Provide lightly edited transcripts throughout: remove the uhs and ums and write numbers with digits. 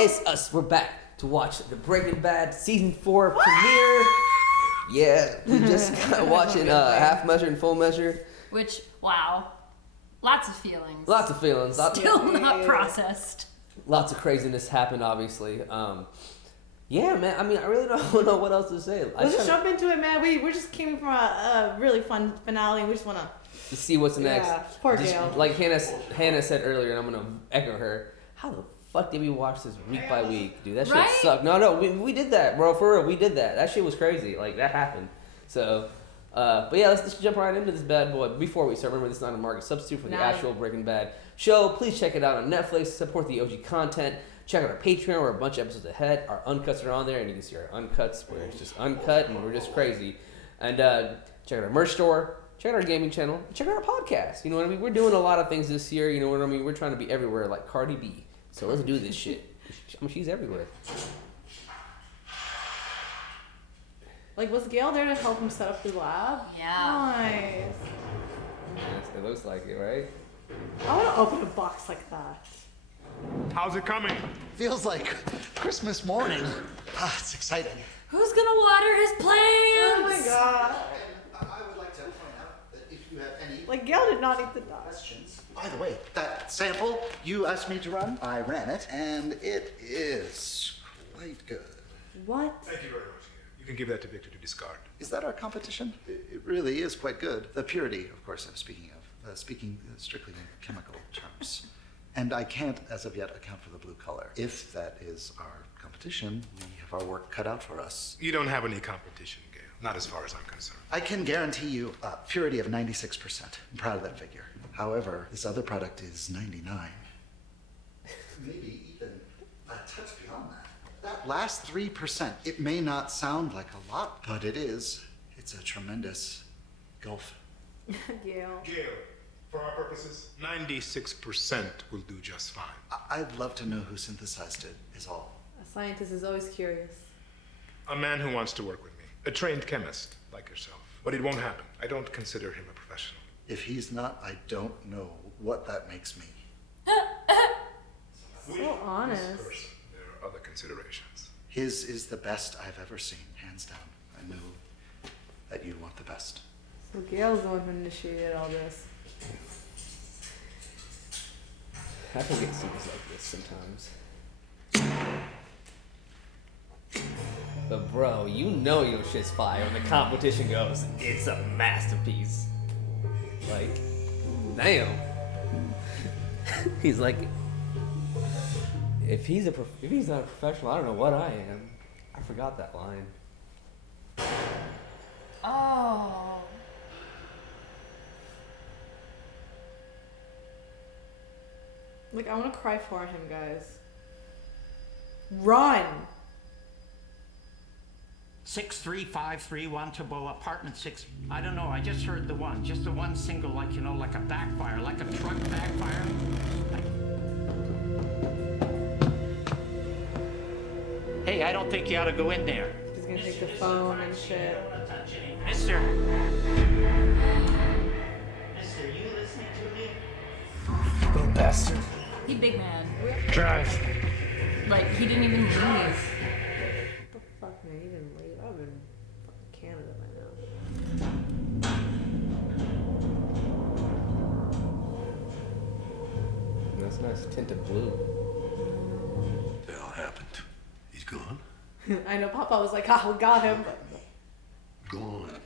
It's us. We're back to watch the Breaking Bad season 4 premiere. Yeah, we just got watching Half Measure and Full Measure. Which, wow, lots of feelings. Lots of feelings. Still not processed. Lots of craziness happened, obviously. Yeah, man. I mean, I really don't know what else to say. Let's just jump into it, man. We just came from a really fun finale. We just want to see what's next. Yeah, poor Gale. Like Hannah said earlier, and I'm gonna echo her. How the fuck did we watch this week by week, dude? That shit sucked. No, we did that, bro. For real, we did that. That shit was crazy. Like that happened. So, but yeah, let's jump right into this bad boy. Before we start, remember this is not a market substitute for the actual Breaking Bad show. Please check it out on Netflix. Support the OG content. Check out our Patreon. We're a bunch of episodes ahead. Our uncuts are on there, and you can see our uncuts where it's just uncut and we're just crazy. And check out our merch store. Check out our gaming channel. Check out our podcast. You know what I mean? We're doing a lot of things this year. You know what I mean? We're trying to be everywhere like Cardi B. So let's do this shit. I mean, she's everywhere. Like, was Gale there to help him set up the lab? Yeah. Nice. Yes, it looks like it, right? I want to open a box like that. How's it coming? Feels like Christmas morning. It's exciting. Who's gonna water his plants? Oh my god. I would like to point out that if you have any Like, Gale did not need to die. questions. By the way, that sample you asked me to run, I ran it, and it is quite good. What? Thank you very much. You can give that to Victor to discard. Is that our competition? It really is quite good. The purity, of course, I'm speaking of. Speaking strictly in chemical terms. And I can't, as of yet, account for the blue color. If that is our competition, we have our work cut out for us. You don't have any competition, Gale. Not as far as I'm concerned. I can guarantee you a purity of 96%. I'm proud of that figure. However, this other product is 99. Maybe even a touch beyond that. That last 3%, it may not sound like a lot, but it is. It's a tremendous gulf. Gale. Gale, for our purposes, 96% will do just fine. I'd love to know who synthesized it, is all. A scientist is always curious. A man who wants to work with me. A trained chemist, like yourself. But it won't happen. I don't consider him a professional. If he's not, I don't know what that makes me. So honest. This person, there are other considerations. His is the best I've ever seen, hands down. I knew that you'd want the best. So Gale's the one who initiated all this. I forget scenes like this sometimes. But bro, you know your shit's fire when the competition goes. It's a masterpiece. Like, damn. He's like, if he's not a professional, I don't know what I am. I forgot that line. Oh. Like, I want to cry for him, guys. Run! 63531 Taboa, apartment 6. I don't know, I just heard the one. Just the one single, like, you know, like a backfire, like a truck backfire. Hey, I don't think you ought to go in there. He's gonna take the phone and shit. Mister. Mister, you listening to me? Little bastard. He big man. Drive. Like, he didn't even leave. What the fuck, man? He didn't leave. I've been fucking Canada by now. That's nice tinted blue. What the hell happened? He's gone? I know Papa was like, ah, we got him. But Gone.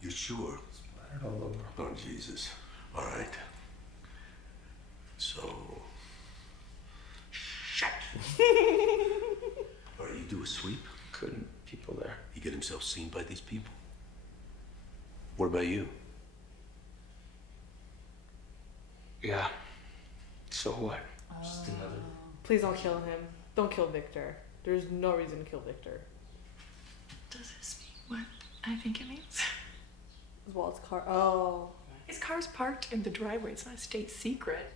You sure? Splattered all over. Oh, Jesus. All right. So... Shit! All right, you do a sweep? Couldn't people there. He get himself seen by these people? What about you? Yeah. So what? Just another. please don't kill him. Don't kill Victor. There's no reason to kill Victor. Does this mean what I think it means? Walt's car. Oh. His car's parked in the driveway. It's not a state secret.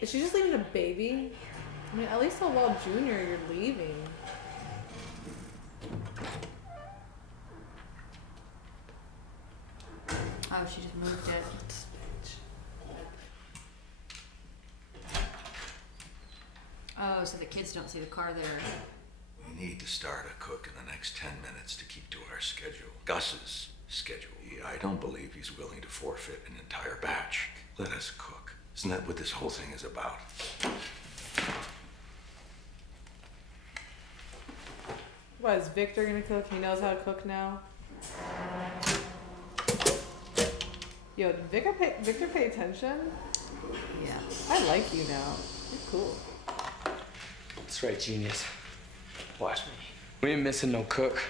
Is she just leaving a baby? I mean, at least tell Walt Jr. you're leaving. Oh, she just moved it. Oh, so the kids don't see the car there. We need to start a cook in the next 10 minutes to keep to our schedule. Gus's schedule. I don't believe he's willing to forfeit an entire batch. Let us cook. Isn't that what this whole thing is about? What, is Victor gonna cook? He knows how to cook now? Yo, did Victor pay attention? Yeah. I like you now. You're cool. That's right, genius. Watch me. We ain't missing no cook.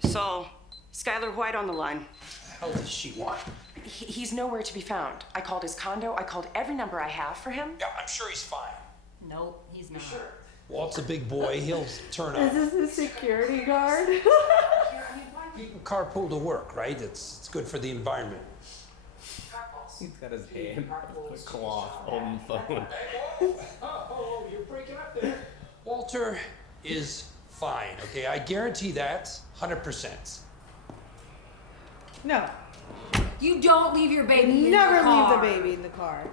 So, Skyler White on the line. What the hell does she want? He's nowhere to be found. I called his condo. I called every number I have for him. Yeah, I'm sure he's fine. Nope, he's not. Sure. Walt's a big boy. He'll turn up. Is this the security guard? You can carpool to work, right? It's good for the environment. He's got his hand on the cloth on the phone. Oh, you're breaking up there. Walter is fine, okay? I guarantee that 100%. No. You don't leave your baby in Never the car. leave the baby in the car.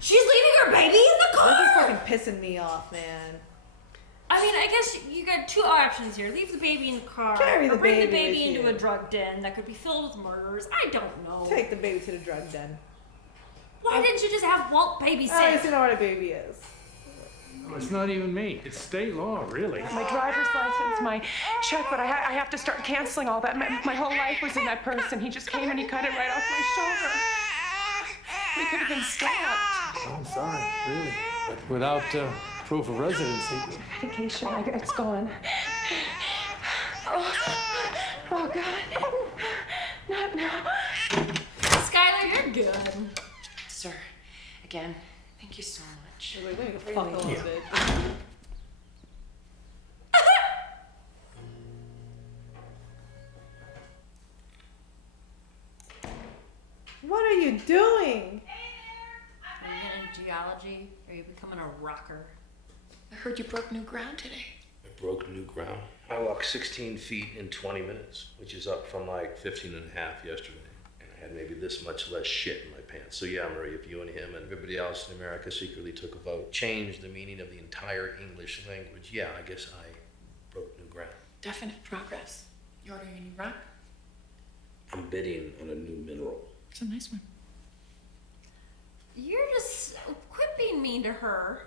She's leaving her baby in the car! This is fucking pissing me off, man. I mean, I guess you got two options here. Leave the baby in the car. Carry the or bring the baby baby with into you. a drug den that could be filled with murderers. I don't know. Take the baby to the drug den. Why didn't you just have Walt babysit? I used to know what a baby is. Oh, it's not even me. It's state law, really. My driver's license, my check, but I have to start canceling all that. My whole life was in that purse, and he just came and he cut it right off my shoulder. We could have been stabbed. Oh, I'm sorry, really. But without proof of residency. Medication, it's gone. Oh God. Not now. Skyler, you're good. Sir, again, thank you so much. Wait, let me fuck a little bit. What are you doing? Are you getting geology? Or are you becoming a rocker? I heard you broke new ground today. I broke new ground. I walked 16 feet in 20 minutes, which is up from like 15 and a half yesterday. And I had maybe this much less shit in my pants. So yeah, Marie, if you and him and everybody else in America secretly took a vote, changed the meaning of the entire English language, yeah, I guess I broke new ground. Definite progress. You ordering a new rock? I'm bidding on a new mineral. It's a nice one. You're just... Quit being mean to her.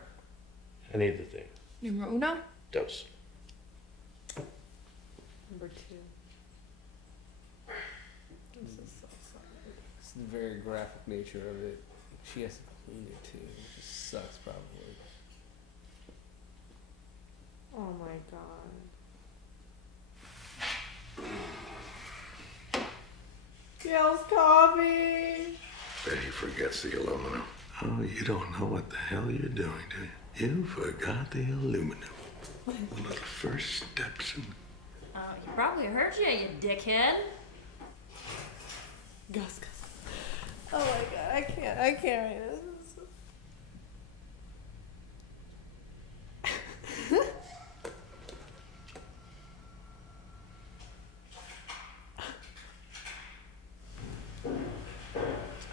I need the thing. Numero uno? Dose. Number 2. This is so sorry. It's the very graphic nature of it. She has to clean it too, which just sucks probably. Oh my God. Gale's coffee. Bet he forgets the aluminum. Oh, you don't know what the hell you're doing, do you? You forgot the aluminum. One of the first steps in... Oh, he probably hurt you, you dickhead. Gus. Oh my God, I can't read this.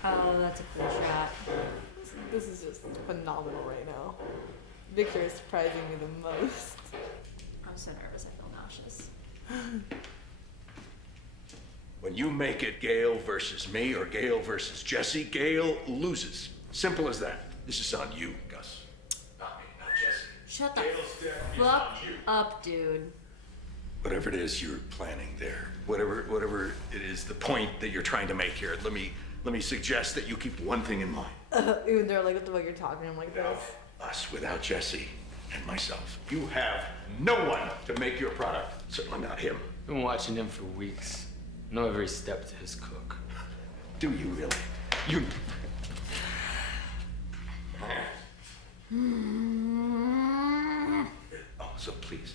Oh, that's a cool shot. This is just phenomenal right now. Victor is surprising me the most. I'm so nervous, I feel nauseous. When you make it Gale versus me or Gale versus Jesse, Gale loses. Simple as that. This is on you, Gus. Not me, not Jesse. Shut the fuck up, dude. Whatever it is you're planning there, whatever it is, the point that you're trying to make here, let me suggest that you keep one thing in mind. Even they're like, what the fuck you're talking? I'm like, Without this. us, without Jesse and myself, you have no one to make your product. Certainly not him. Been watching him for weeks. Know every step to his cook. Do you really? You. Oh, so please,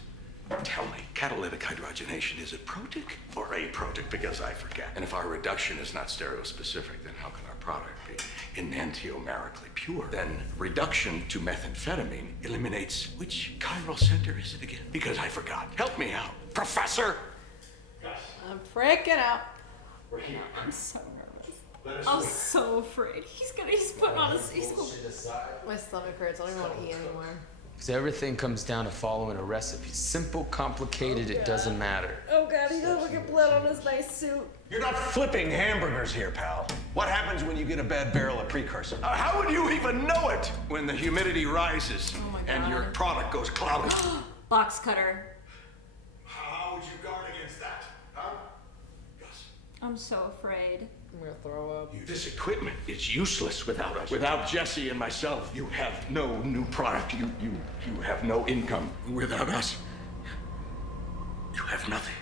tell me, catalytic hydrogenation, is it protic or aprotic? Because I forget. And if our reduction is not stereospecific, then how can our product be enantiomerically pure? Then reduction to methamphetamine eliminates which chiral center is it again? Because I forgot. Help me out, Professor! I'm freaking out. We're here. I'm so nervous. I'm so afraid. He's putting on his. My stomach hurts. I don't even want to eat anymore. Because everything comes down to following a recipe. Simple, complicated, it doesn't matter. Oh god, he doesn't look at blood on his nice suit. You're not flipping hamburgers here, pal. What happens when you get a bad barrel of precursor? How would you even know it? When the humidity rises and your product goes cloudy. Box cutter. How would you guard against that? Huh? Yes. I'm so afraid. I'm gonna throw up. This equipment is useless without us. Without Jesse and myself, you have no new product. You have no income. Without us, you have nothing.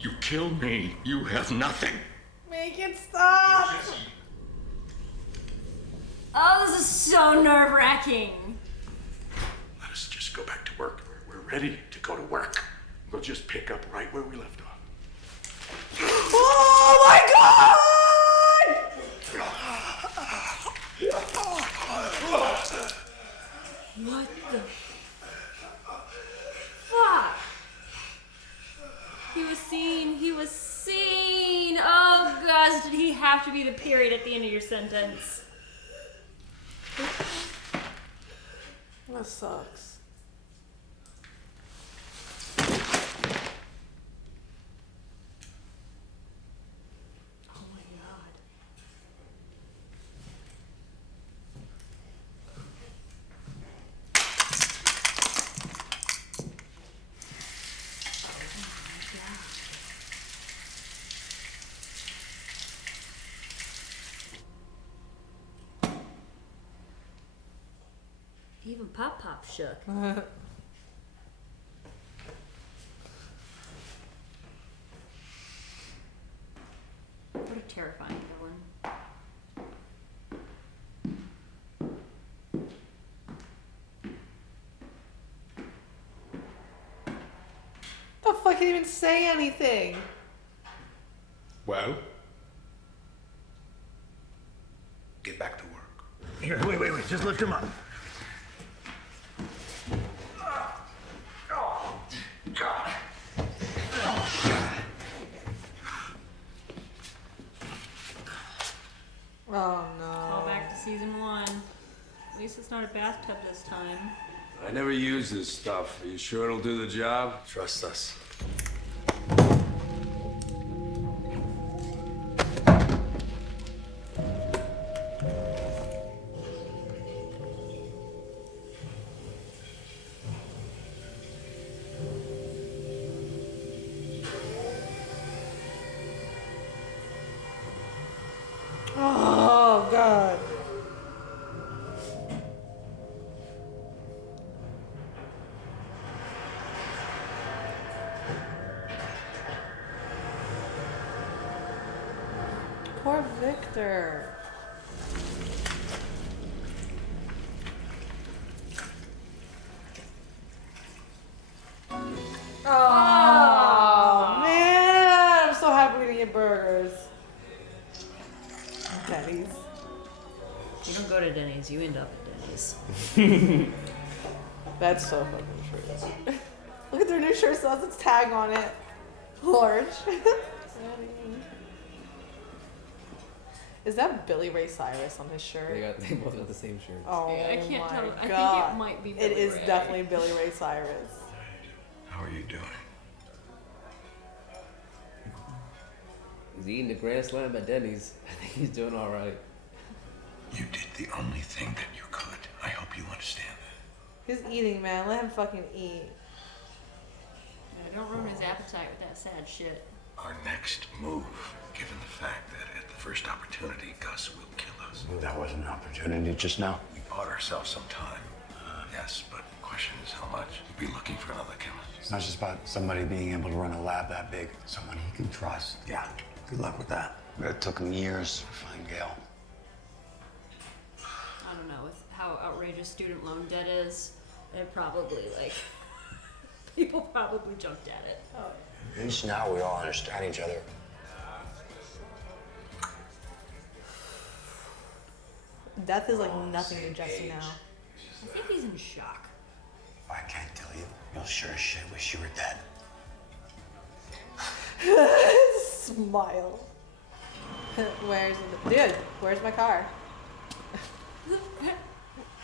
You kill me, you have nothing. Make it stop! Oh, this is so nerve-wracking. Let us just go back to work. We're ready to go to work. We'll just pick up right where we left off. Oh my god! What the fuck? He was seen. He was seen. Oh gosh, did he have to be the period at the end of your sentence? That sucks. Even Pop shook. What a terrifying villain. the fuck didn't even say anything? Well? Get back to work. Here, wait. Just lift him up. God. Oh no. Call back to season 1. At least it's not a bathtub this time. I never use this stuff. Are you sure it'll do the job? Trust us. Oh god. Poor Victor. Oh man, I'm so happy we didn't get burgers. Denny's. You don't go to Denny's, you end up at Denny's. That's so fucking true. Look at their new shirt still has its tag on it. Large. Is that Billy Ray Cyrus on his shirt? They both got the same shirt. Oh I can't my tell. I God. think it might be Billy It is Ray. definitely Billy Ray Cyrus. How are you doing? He's eating the Grand Slam at Denny's. I think he's doing all right. You did the only thing that you could. I hope you understand that. He's eating, man. Let him fucking eat. Yeah, don't ruin his appetite with that sad shit. Our next move, given the fact that at the first opportunity, Gus will kill us. That was an opportunity just now. We bought ourselves some time. Yes, but the question is how much? We'll be looking for another chemist. It's not just about somebody being able to run a lab that big. Someone he can trust. Yeah, good luck with that. It took him years to find Gale. I don't know, with how outrageous student loan debt is, it probably, people probably jumped at it. At least now we all understand each other. Death is like nothing to Jesse now. I think he's in shock. I can't tell you. You'll sure as shit wish you were dead. smile. Where's my car?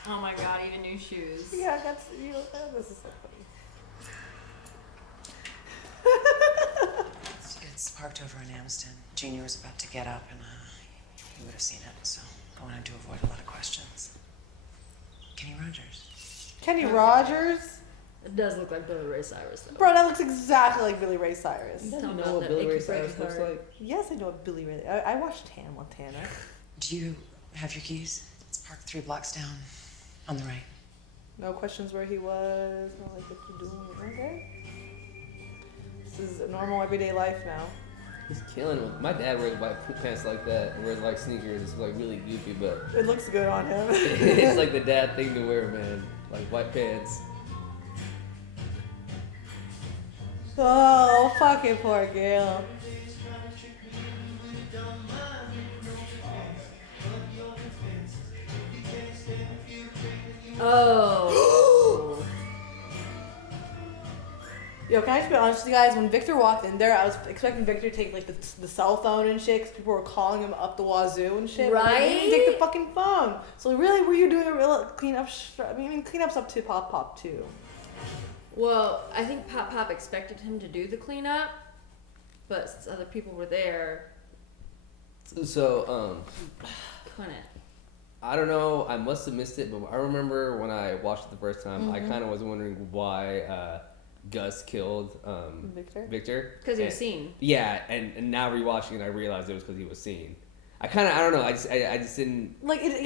Oh my god, even new shoes. Yeah, that's this is so funny. It's parked over in Amston. Junior was about to get up and he would have seen it, so I wanted to avoid a lot of questions. Kenny Rogers. Kenny Rogers? It does look like Billy Ray Cyrus, though. Bro, that looks exactly like Billy Ray Cyrus. You know what Billy Ray Cyrus looks like? Yes, I know what Billy Ray. I watched Hannah Montana. Do you have your keys? It's parked 3 blocks down, on the right. No questions where he was. No, like what you doing? Okay. This is a normal everyday life now. He's killing it. My dad wears white pants like that and wears like sneakers. It's like really goofy, but it looks good on him. It's like the dad thing to wear, man. Like white pants. Oh, fucking poor Gale. Oh. Yo, can I just be honest with you guys? When Victor walked in there, I was expecting Victor to take like the cell phone and shit, because people were calling him up the wazoo and shit. Right? Like, he didn't take the fucking phone. So really, were you doing a real cleanup? Cleanup's up to Pop too. Well, I think Pop expected him to do the cleanup, but since other people were there, So, couldn't. I don't know. I must have missed it, but I remember when I watched it the first time, I Mhm. kind of was wondering why Gus killed Victor. Because he was seen. Yeah, and now rewatching it, I realized it was because he was seen. I don't know. I just didn't. Like, it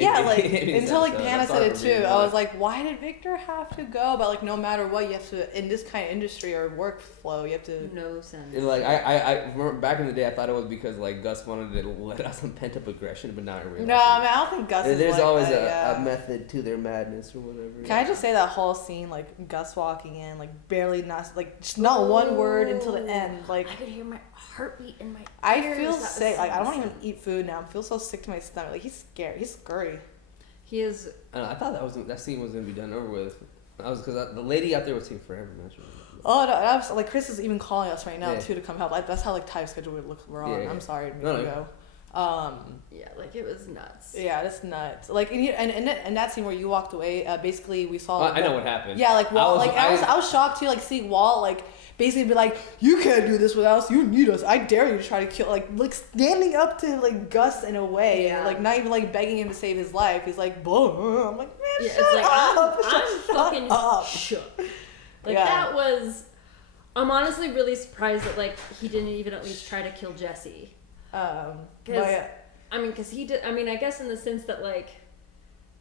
until like episode. Hannah I'm said sorry it for too. being I was blunt. like, why did Victor have to go? But like, no matter what, you have to, in this kind of industry or workflow, you have to. No sense. And like I remember back in the day, I thought it was because like Gus wanted to let out some pent up aggression, but now I realize. No, I mean, I don't think Gus is There's like always that, a yeah. method to their madness or whatever. Can I just say that whole scene, like Gus walking in, like barely just not one word until the end. Like I could hear my heartbeat in my ears. I feel That was sick. Like I don't even insane. eat food now. I feel so sick to my stomach. Like he's scary. He's scurry. He is. I thought that scene was gonna be done over with. Because the lady out there was taking forever, man. Oh no, that was, like Chris is even calling us right now Yeah. too to come help. Like, that's how like time schedule we're on. Yeah. I'm sorry to make No, you no. go. Yeah, like it was nuts. Yeah, that's nuts. Like and that scene where you walked away, basically we saw. I know what happened. Yeah, like Walt. I was shocked too. Like seeing Walt like basically be like, you can't do this without us. You need us. I dare you to try to kill. Like standing up to like Gus in a way, Yeah. like not even like begging him to save his life. He's like, blah. I'm like, man, Yeah, shut it's like up. I'm fucking up. shook. Like Yeah. that was. I'm honestly really surprised that like he didn't even at least try to kill Jesse. But Because yeah. I mean, because he did. I mean, I guess in the sense that like,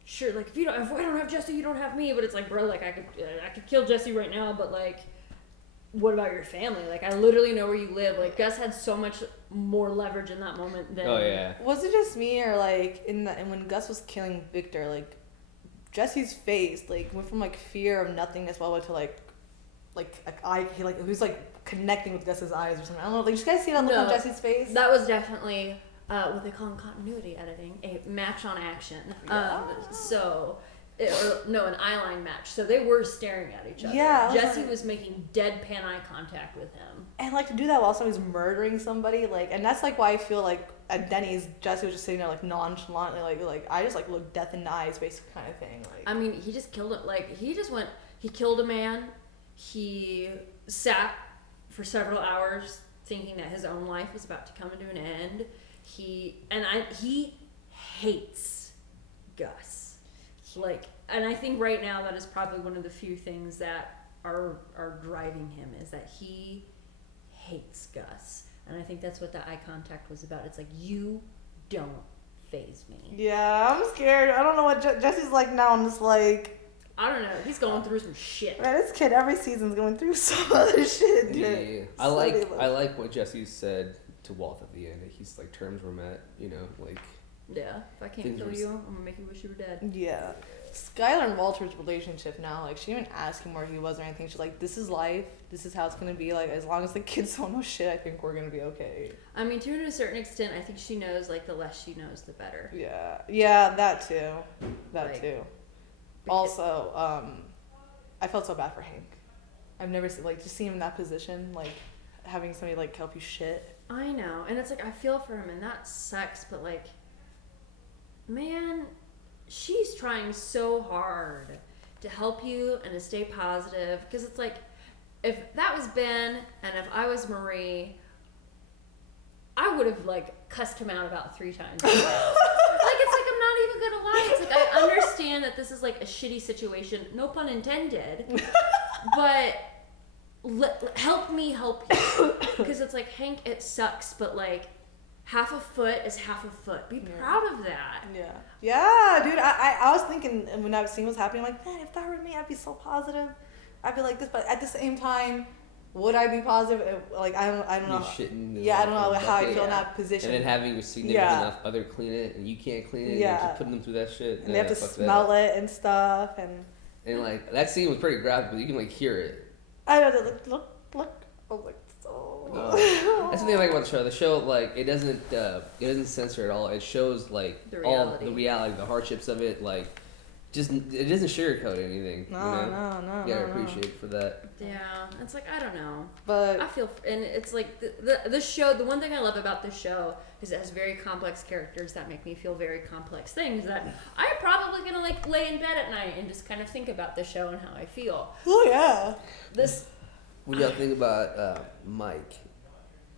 sure, like if I don't have Jesse, you don't have me. But it's like, bro, like I could kill Jesse right now, but like, what about your family? Like I literally know where you live. Like Gus had so much more leverage in that moment than. Oh yeah. Was it just me or like and when Gus was killing Victor, like Jesse's face like went from like fear of nothingness all the way to like he was like connecting with Gus's eyes or something. I don't know. Like, did you guys see that look on Jesse's face? That was definitely what they call in continuity editing a match on action. Yeah. An eyeline match. So they were staring at each other. Yeah, I was Jesse like- was making deadpan eye contact with him. And like to do that while somebody's murdering somebody, like, and that's like why I feel like at Denny's, Jesse was just sitting there like nonchalantly, like I just like look death in the eyes, basic kind of thing. Like, I mean, he just killed him. Like he killed a man. He sat for several hours thinking that his own life was about to come to an end. He hates Gus. Like, and I think right now that is probably one of the few things that are driving him is that he hates Gus. And I think that's what that eye contact was about. It's like, you don't faze me. yeah, I'm scared. I don't know what Jesse's like now. I'm just like, I don't know. He's going through some shit. man, this kid every season's going through some other shit. Dude. Yeah. I like what Jesse said to Walt at the end. He's like, terms were met. You know, like. Yeah, if I can't Things kill were- you, I'm gonna make you wish you were dead. Yeah. Skyler and Walter's relationship now, like, she didn't even ask him where he was or anything. She's like, this is life. This is how it's going to be. Like, as long as the kids don't know shit, I think we're going to be okay. I mean, to a certain extent, I think she knows, like, the less she knows, the better. Yeah. Yeah, that too. That Like, too. Also, I felt so bad for Hank. I've never seen, like, just seeing him in that position. Like, having somebody like help you shit. I know, and it's like I feel for him, and that sucks. But like, man, she's trying so hard to help you and to stay positive. Because it's like, if that was Ben and if I was Marie, I would have like cussed him out about 3 times. Like, it's like, I'm not even gonna lie. It's like, I understand that this is like a shitty situation, no pun intended, but help me help you. Because it's like, Hank, it sucks, but like, half a foot is half a foot. Be proud of that. Yeah, dude. I was thinking when I was seeing what's happening, I'm like, man, if that were me, I'd be so positive. I'd be like this, but at the same time, would I be positive? Like, I don't know. Yeah, I don't know how I feel in that position. And then having your significant other clean it, and you can't clean it, and keep putting them through that shit. And they have to smell it and stuff, and like that scene was pretty graphic, but you can like hear it. I know. Look. Oh my. That's the thing I like about the show. The show, like, it doesn't censor at all. It shows like all the reality, the hardships of it. Like, just it doesn't sugarcoat anything. No. You gotta appreciate it for that. Yeah, it's like, I don't know, but I feel, and it's like the show. The one thing I love about this show is it has very complex characters that make me feel very complex things that I'm probably gonna like lay in bed at night and just kind of think about the show and how I feel. Oh yeah. What do y'all think about Mike?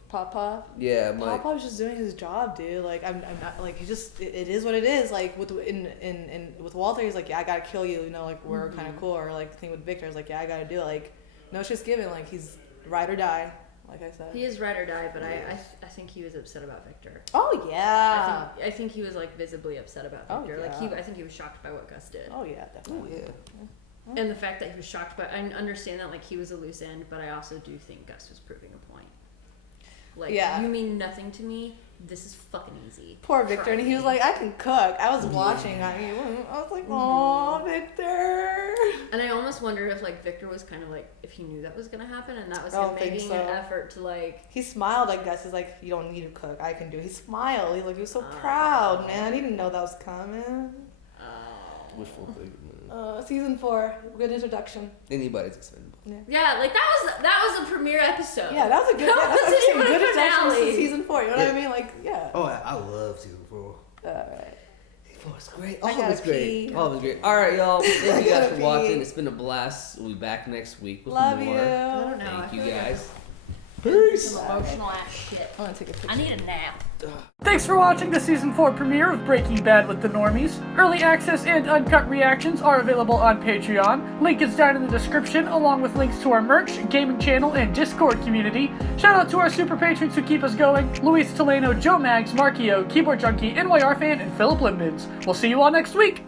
Papa? Yeah, Mike. Papa was just doing his job, dude. Like, I'm not, like, he just, it is what it is. Like, with Walter, he's like, yeah, I gotta kill you, you know, like, we're kind of cool. Or, like, the thing with Victor is like, yeah, I gotta do it. Like, no shit's given. Like, he's ride or die, like I said. He is ride or die, but I think he was upset about Victor. Oh, yeah. I think he was, like, visibly upset about Victor. Oh, yeah. Like, I think he was shocked by what Gus did. Oh, yeah, definitely. Oh, yeah. And the fact that he was shocked, but I understand that, like, he was a loose end, but I also do think Gus was proving a point. Like, you mean nothing to me. This is fucking easy. Poor Victor, and he was like, I can cook. I was watching. I was like, oh, Victor. And I almost wondered if, like, Victor was kind of like, if he knew that was gonna happen, and that was him making an effort to, like. He smiled at Gus. He's like, you don't need to cook. I can do it. He smiled. He was so proud, man. He didn't know that was coming. Wishful thinking. Season 4, good introduction. Anybody's expendable. Yeah, like that was a premiere episode. Yeah, that was a good. Good introduction to season 4. You know what I mean? Like, yeah. Oh, I love season 4. Alright. Season 4 was great. All of it's great. All of it's great. All right, y'all. Thank you guys for watching. It's been a blast. We'll be back next week with love more. You. Thank you guys. Peace. Some emotional ass shit. I want to take a picture. I need a nap. Thanks for watching the Season 4 premiere of Breaking Bad with the Normies. Early access and uncut reactions are available on Patreon. Link is down in the description, along with links to our merch, gaming channel, and Discord community. Shout out to our super patrons who keep us going: Luis Teleno, Joe Mags, Markio, Keyboard Junkie, NYR Fan, and Philip Lindmans. We'll see you all next week!